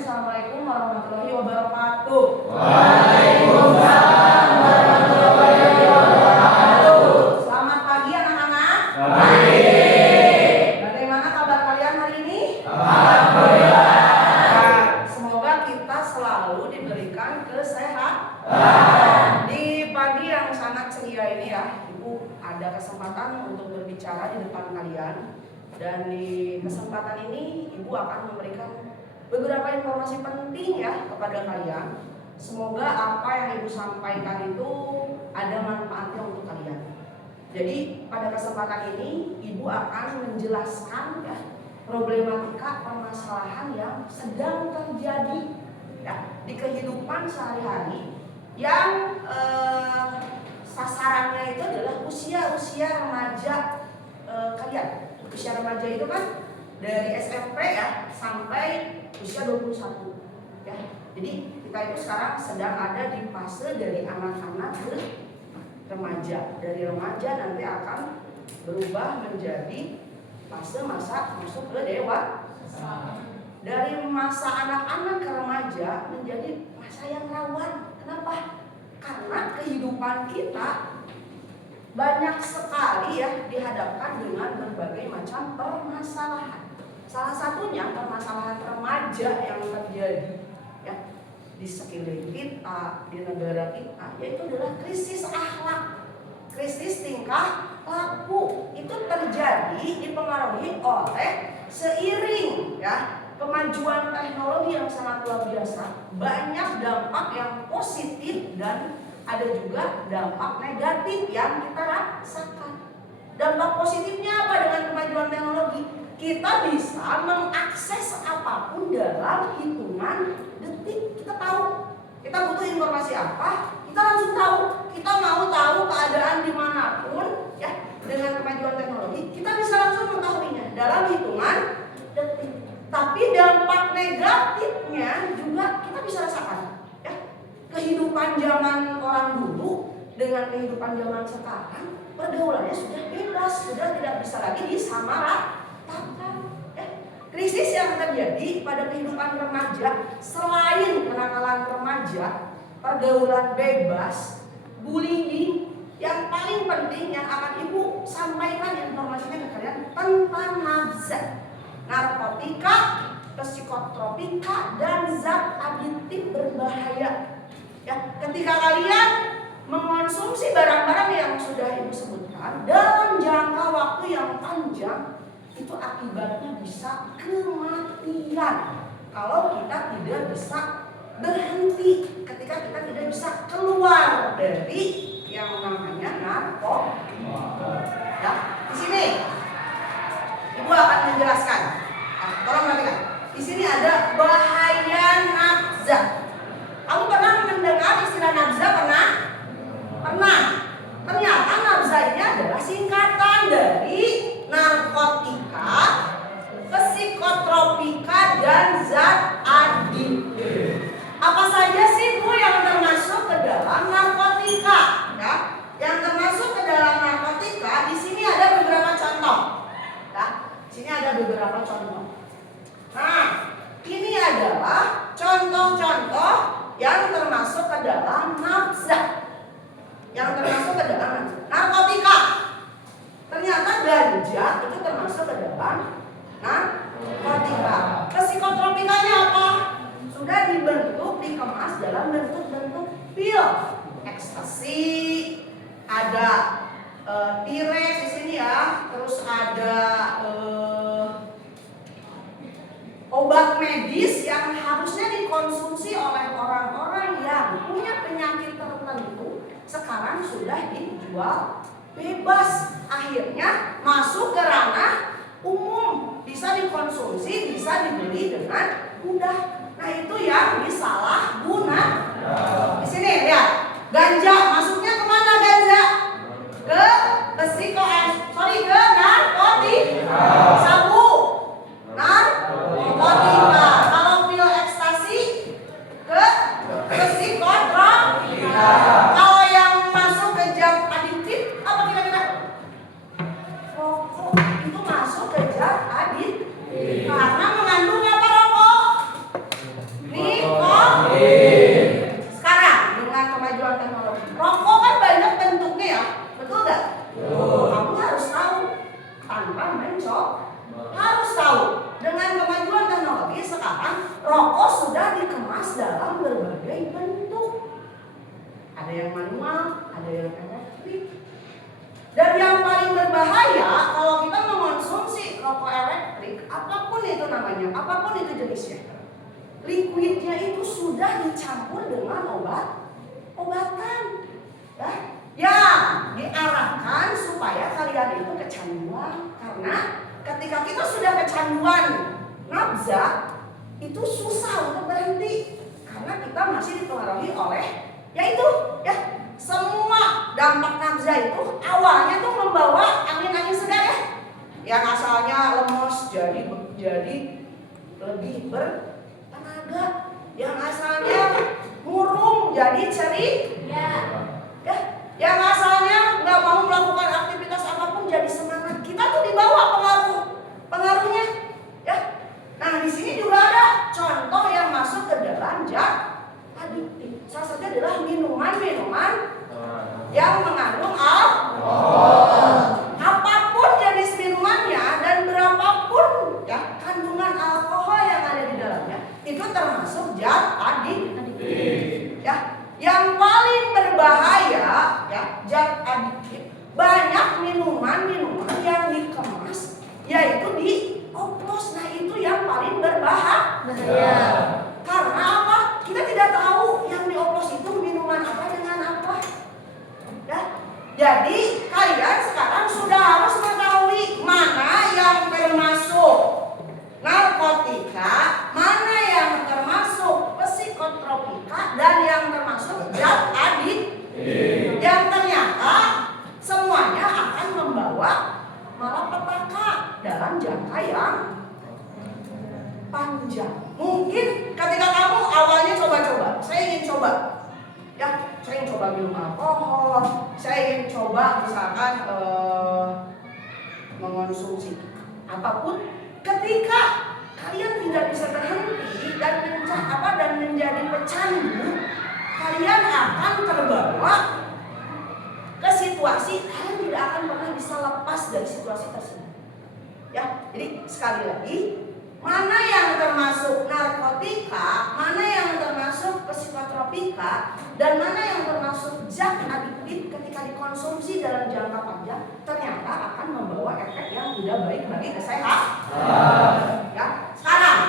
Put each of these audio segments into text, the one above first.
Assalamualaikum warahmatullahi wabarakatuh. Waalaikumsalam warahmatullahi wabarakatuh. Selamat pagi anak-anak. Pagi. Bagaimana kabar kalian hari ini? Alhamdulillah. Semoga kita selalu diberikan kesehatan. Di pagi yang sangat ceria ini ya, Ibu ada kesempatan untuk berbicara di depan kalian. Dan di kesempatan ini Ibu akan memberikan beberapa informasi penting ya kepada kalian. Semoga apa yang Ibu sampaikan itu ada manfaatnya untuk kalian. Jadi pada kesempatan ini Ibu akan menjelaskan ya problematika permasalahan yang sedang terjadi ya di kehidupan sehari-hari yang sasarannya itu adalah usia-usia remaja kalian. Usia remaja itu kan dari SMP ya sampai usia 21 ya. Jadi kita itu sekarang sedang ada di fase dari anak-anak ke remaja. Dari remaja nanti akan berubah menjadi fase masa masuk ke dewasa. Dari masa anak-anak ke remaja menjadi masa yang rawan. Kenapa? Karena kehidupan kita banyak sekali ya dihadapkan dengan berbagai macam permasalahan. Salah satunya permasalahan remaja yang terjadi ya di sekeliling kita, di negara kita, yaitu adalah krisis akhlak, krisis tingkah laku. Itu terjadi dipengaruhi oleh seiring ya kemajuan teknologi yang sangat luar biasa. Banyak dampak yang positif dan ada juga dampak negatif yang kita rasakan. Dampak positifnya apa dengan kemajuan teknologi? Kita bisa mengakses apapun dalam hitungan detik. Kita tahu, kita butuh informasi apa, kita langsung tahu. Kita mau tahu keadaan dimanapun ya, dengan kemajuan teknologi kita bisa langsung mengetahuinya dalam hitungan detik. Tapi dampak negatifnya juga kita bisa rasakan ya. Kehidupan zaman orang dulu dengan kehidupan zaman sekarang, pergaulannya sudah bebas, sudah tidak bisa lagi disamaratakan. Krisis yang terjadi pada kehidupan remaja, selain kenakalan remaja, pergaulan bebas, bullying, yang paling penting yang akan Ibu sampaikan informasinya ke kalian tentang nafza, narkotika, psikotropika, dan zat aditif berbahaya. Ya, ketika kalian mengonsumsi barang-barang yang sudah Ibu sebutkan dalam jangka waktu yang panjang, itu akibatnya bisa kematian kalau kita tidak bisa berhenti, ketika kita tidak bisa keluar dari yang namanya narkoba. Ya, di sini Ibu akan menjelaskan. Tolong perhatikan. Di sini ada bahaya nafza. Kamu pernah mendengar istilah nafza? Pernah? Pernah. Ternyata nafza ini adalah singkatan dari narkotika, psikotropika, dan zat aditif. Apa saja sih Bu yang termasuk ke dalam narkotika? Ya, yang termasuk ke dalam narkotika di sini ada beberapa contoh. Ya, di sini ada beberapa contoh. Nah, ini adalah contoh-contoh yang termasuk ke dalam nafza. Yang termasuk ke dalam narkotika. Ternyata ganja itu termasuk ke dalam narkotika. Psikotropikanya apa? Sudah dibentuk, dikemas dalam bentuk-bentuk pil, ekstasi, ada T-Rex di sini ya, terus ada obat medis yang harusnya dikonsumsi oleh orang-orang yang punya penyakit tertentu, sekarang sudah dijual bebas, akhirnya masuk ke ranah umum, bisa dikonsumsi, bisa dibeli dengan mudah. Nah itu yang disalahgunakan. Di sini lihat, ganja masuknya kemana ganja? Ke ke narkotika, sabu, narkotika. Kalau pil ekstasi ke psikotropika. Kalau yang masuk ke zat aditif apa kira-kira? Rokok itu masuk ke zat aditif karena mengandung apa rokok? dikemas dalam berbagai bentuk. Ada yang manual, ada yang elektrik. Dan yang paling berbahaya kalau kita mengonsumsi rokok elektrik, apapun itu namanya, apapun itu jenisnya, liquidnya itu sudah dicampur dengan obatan, yang diarahkan supaya kalian itu kecanduan. Karena ketika kita sudah kecanduan nafza, itu susah untuk berhenti karena kita masih dipengaruhi oleh yaitu semua dampak nafza itu awalnya tuh membawa angin-angin segar yang asalnya lemes jadi lebih bertenaga, yang asalnya murung jadi ceria, yang asalnya nggak mau melakukan aktivitas apapun jadi semangat. Kita tuh dibawa pengaruhnya, Nah di sini juga ada contoh yang masuk ke dalam zat adiktif. Salah satunya adalah minuman-minuman yang mengandung alkohol. Apapun jenis minumannya dan berapapun kandungan alkohol yang ada di dalamnya, itu termasuk zat adiktif. Yang paling berbahaya zat adiktif. Banyak minuman-minuman yang dikemas yaitu dioplos. Nah itu yang paling berbahaya. Karena apa? Kita tidak tahu yang dioplos itu minuman apa dengan apa. Jadi kalian sekarang sudah harus mengetahui mana yang termasuk narkotika, mana yang termasuk psikotropika, dan yang termasuk zat adiktif. Yang ternyata semuanya akan membawa malapetaka dalam jangka yang panjang. Mungkin ketika kamu awalnya coba-coba, saya ingin coba, saya ingin coba minum alkohol, saya ingin coba misalkan mengonsumsi apapun. Ketika kalian tidak bisa berhenti dan menjadi pecandu, kalian akan terbawa ke situasi kalian tidak akan pernah bisa lepas dari situasi tersebut. Jadi sekali lagi, mana yang termasuk narkotika, mana yang termasuk psikotropika, dan mana yang termasuk zat adiktif ketika dikonsumsi dalam jangka panjang ternyata akan membawa efek yang tidak baik bagi kesehatan. Sekarang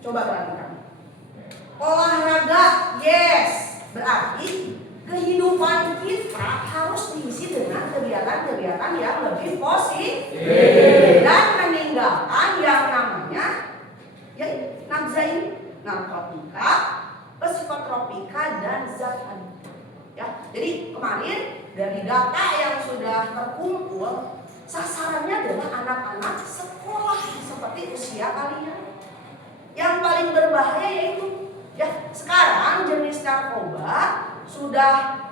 coba perhatikan. Olahraga, yes, berarti kehidupan kita harus diisi dengan kegiatan-kegiatan yang lebih positif dan meninggalkan yang namanya nafza ini, narkotika, psikotropika, dan zat adiktif. Jadi kemarin dari data yang sudah terkumpul, sasarannya adalah anak-anak sekolah seperti usia kalian. Yang paling berbahaya yaitu sekarang jenis narkoba sudah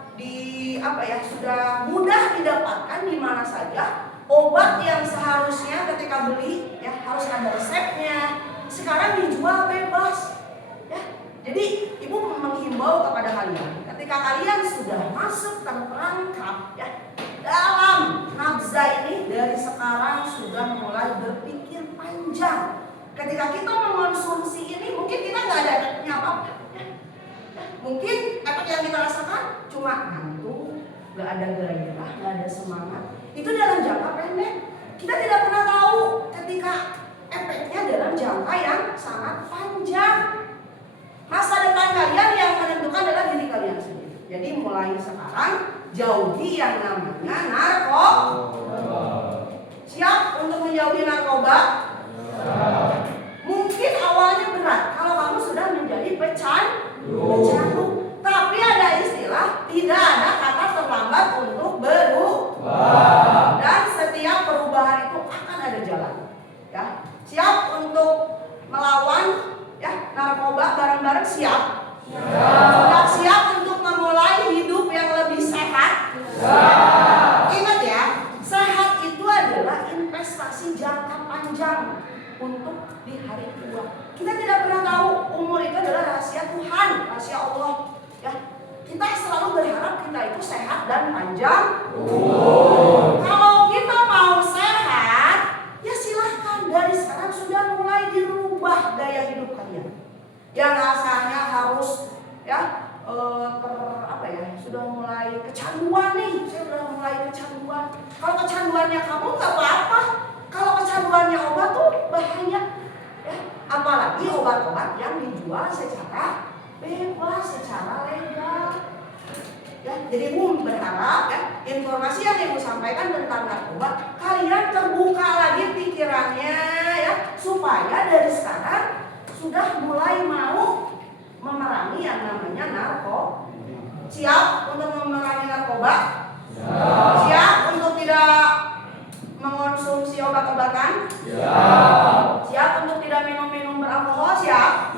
sudah mudah didapatkan di mana saja. Obat yang seharusnya ketika beli harus ada resepnya, sekarang dijual bebas. Jadi ibu menghimbau kepada kalian, ketika kalian sudah masuk terperangkap dalam nafza ini, dari sekarang sudah mulai berpikir panjang. Ketika kita mengonsumsi ini, mungkin kita nggak ada efeknya apa-apa. Mungkin efek yang kita rasakan cuma ngantuk, nggak ada gairah, nggak ada semangat. Itu dalam jangka pendek. Kita tidak pernah tahu ketika efeknya dalam jangka yang sangat panjang. Masa depan kalian yang menentukan adalah diri kalian sendiri. Jadi mulai sekarang jauhi yang namanya narkoba. Siap untuk menjauhi narkoba? Mungkin awalnya berat kalau kamu sudah menjadi pecandu. Tapi ada istilah, tidak ada kata terlambat untuk berubah. Dan setiap perubahan itu akan ada jalan. Siap untuk melawan narkoba bareng-bareng? Siap? Sudah siap untuk memulai hidup yang lebih sehat? Ingat ya, sehat itu adalah investasi jangka panjang untuk di hari tua. Kita tidak pernah tahu, umur itu adalah rahasia Tuhan, rahasia Allah. Kita selalu berharap kita itu sehat dan panjang umur. Kalau kita mau sehat, silahkan dari sekarang sudah mulai dirubah gaya hidup kalian. yang asalnya harus ya sudah mulai kecanduan nih, saya sudah mulai kecanduan. Kalau kecanduannya kamu nggak apa-apa, kalau kecanduannya obat tuh bahaya ya. Apalagi obat-obat yang dijual secara bebas, secara legal ya. Jadi Ibu berharap ya informasi yang Ibu sampaikan tentang narkoba kalian terbuka lagi pikirannya ya, supaya dari sekarang sudah mulai mau memerangi yang namanya narkoba. Siap untuk memerangi narkoba? Siap untuk tidak mengonsumsi obat-obatan? Siap untuk tidak minum-minum beralkohol? Siap?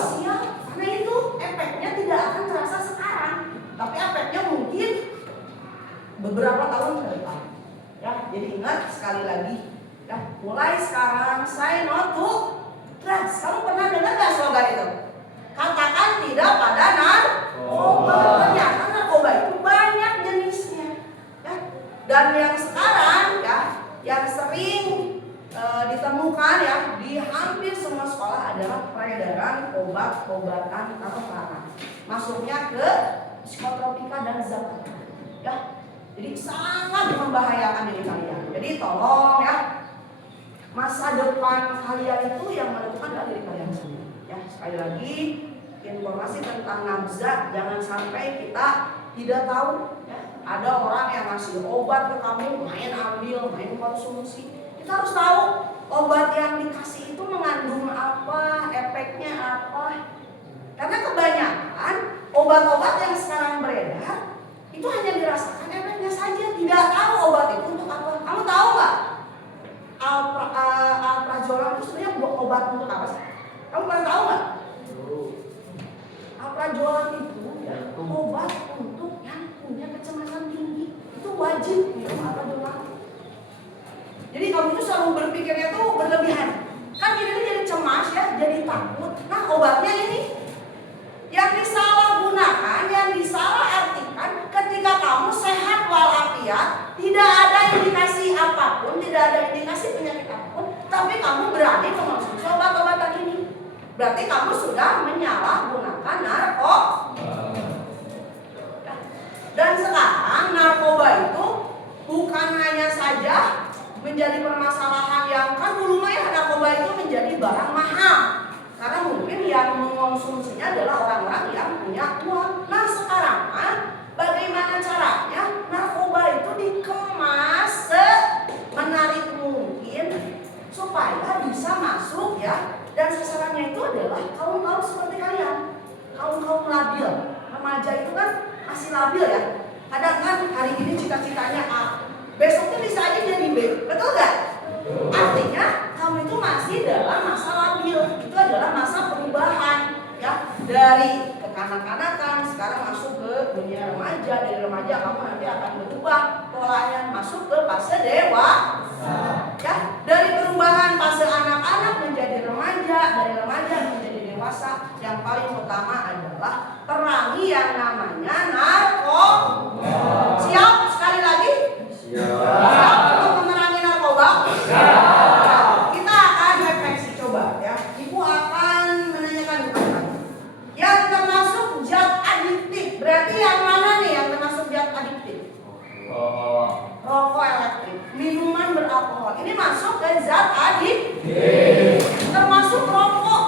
Siap. Karena itu efeknya tidak akan terasa sekarang, tapi efeknya mungkin beberapa tahun ke depan. Ya, jadi ingat sekali lagi, ya, mulai sekarang say no to drugs. Kamu pernah dengar nggak slogan itu? Katakan tidak pada narkoba. Ternyata narkoba itu banyak jenisnya ya. Dan yang sekarang ya, yang sering ditemukan ya di hampir semua sekolah adalah peredaran obat-obatan terlarang. Masuknya ke psikotropika dan zat ya. Jadi sangat membahayakan diri kalian. Jadi tolong ya, masa depan kalian itu yang menentukan dari diri kalian sendiri. Ya, sekali lagi informasi tentang nafza jangan sampai kita tidak tahu ya. Ada orang yang ngasih obat ke kamu, main ambil, main konsumsi. Kita harus tahu obat yang dikasih itu mengandung apa, efeknya apa. Karena kebanyakan obat-obat yang sekarang beredar itu hanya dirasakan efeknya saja, tidak tahu obat itu untuk apa. Kamu tahu nggak? Alprazolam itu sebenarnya obat untuk apa sih? Kamu pernah tahu nggak? Alprazolam itu ya, obat untuk yang punya kecemasan tinggi. Itu wajib minum alprazolam. Jadi kamu itu selalu berpikirnya tuh berlebihan. Kan kita jadi cemas ya, jadi takut. Nah obatnya ini yang disalahgunakan, yang disalahartikan ketika kamu sehat walafiat, tidak ada indikasi apapun, tidak ada indikasi penyakit apapun, tapi kamu berani mengonsumsi obat-obatan ini. Berarti kamu sudah menyalahgunakan narkoba. Dan sekarang narkoba itu bukan hanya saja menjadi permasalahan yang kan dulu mah ya narkoba itu menjadi barang mahal. Karena mungkin yang mengonsumsinya adalah orang-orang yang punya uang. Nah sekarang bagaimana caranya narkoba itu dikemas semenarik mungkin supaya bisa masuk ya. Dan sasarannya itu adalah kaum-kaum seperti kalian, kaum-kaum labil. Remaja itu kan masih labil ya. Kadang kan hari ini cita-citanya A, besoknya bisa aja jadi B, betul gak? Artinya kamu itu masih dalam masa labil. Itu adalah masa perubahan ya, dari kekanak-kanakan sekarang masuk ke dunia remaja. Dari remaja kamu nanti akan berubah polanya masuk ke fase dewasa ya. Dari perubahan fase anak-anak menjadi remaja, dari remaja menjadi dewasa, yang paling utama adalah perangi yang namanya narkoba. Siap sekali lagi? Siap untuk memerangi narkoba? Siap. Kita akan refleksi coba ya. Ibu akan menanyakan pertanyaan. Yang termasuk zat adiktif, berarti yang mana nih yang termasuk zat adiktif? Rokok elektrik, minuman beralkohol. Ini masuk ke zat adiktif. Termasuk rokok.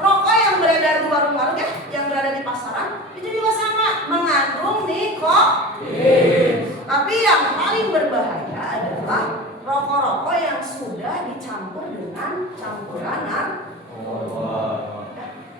Rokok yang beredar di warung-warung ya, yang berada di pasaran, itu juga sama, mengandung nikotin. Tapi yang paling berbahaya adalah rokok-rokok yang sudah dicampur dengan campuran narkoba.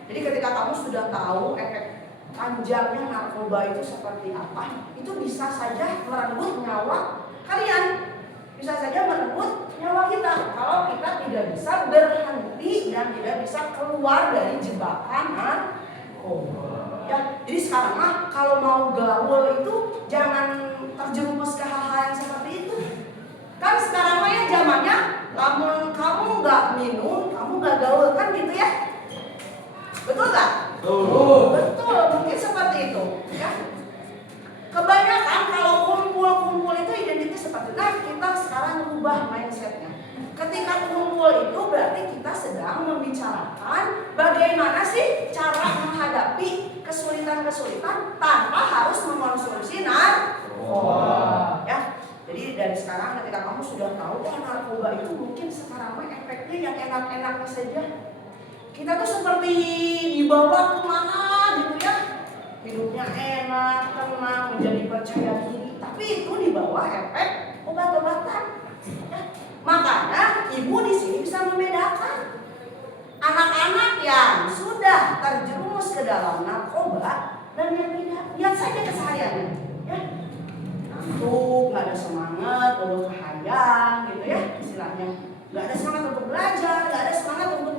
Jadi ketika kamu sudah tahu efek panjangnya narkoba itu seperti apa, itu bisa saja merenggut nyawa kalian, bisa saja merenggut nyawa kita kalau kita tidak bisa berhenti dan tidak bisa keluar dari jebakan narkoba. Ya, jadi sekarang mah kalau mau gaul itu jangan terjerumus ke hal-hal yang seperti itu. Kan sekarang mah ya zamannya, namun kamu nggak minum, kamu nggak gaul kan gitu ya. Betul nggak? Betul, mungkin seperti itu ya. Kebanyakan kalau kumpul-kumpul itu identitas seperti itu. Nah kita sekarang rubah mindsetnya. Ketika kumpul itu berarti kita sedang membicarakan bagaimana narkoba itu mungkin sekarang mah efeknya yang enak-enak saja. Kita tuh seperti dibawa kemana gitu ya, hidupnya enak, tenang, menjadi percaya diri. Tapi itu di bawah efek obat-obatan. Ya. Makanya ibu di sini bisa membedakan anak-anak yang sudah terjerumus ke dalam narkoba dan yang tidak. Lihat saja kesehariannya, ya. Ngantuk, nggak ada semangat, baru kehayang gitu ya istilahnya. Nggak ada semangat untuk belajar, nggak ada semangat untuk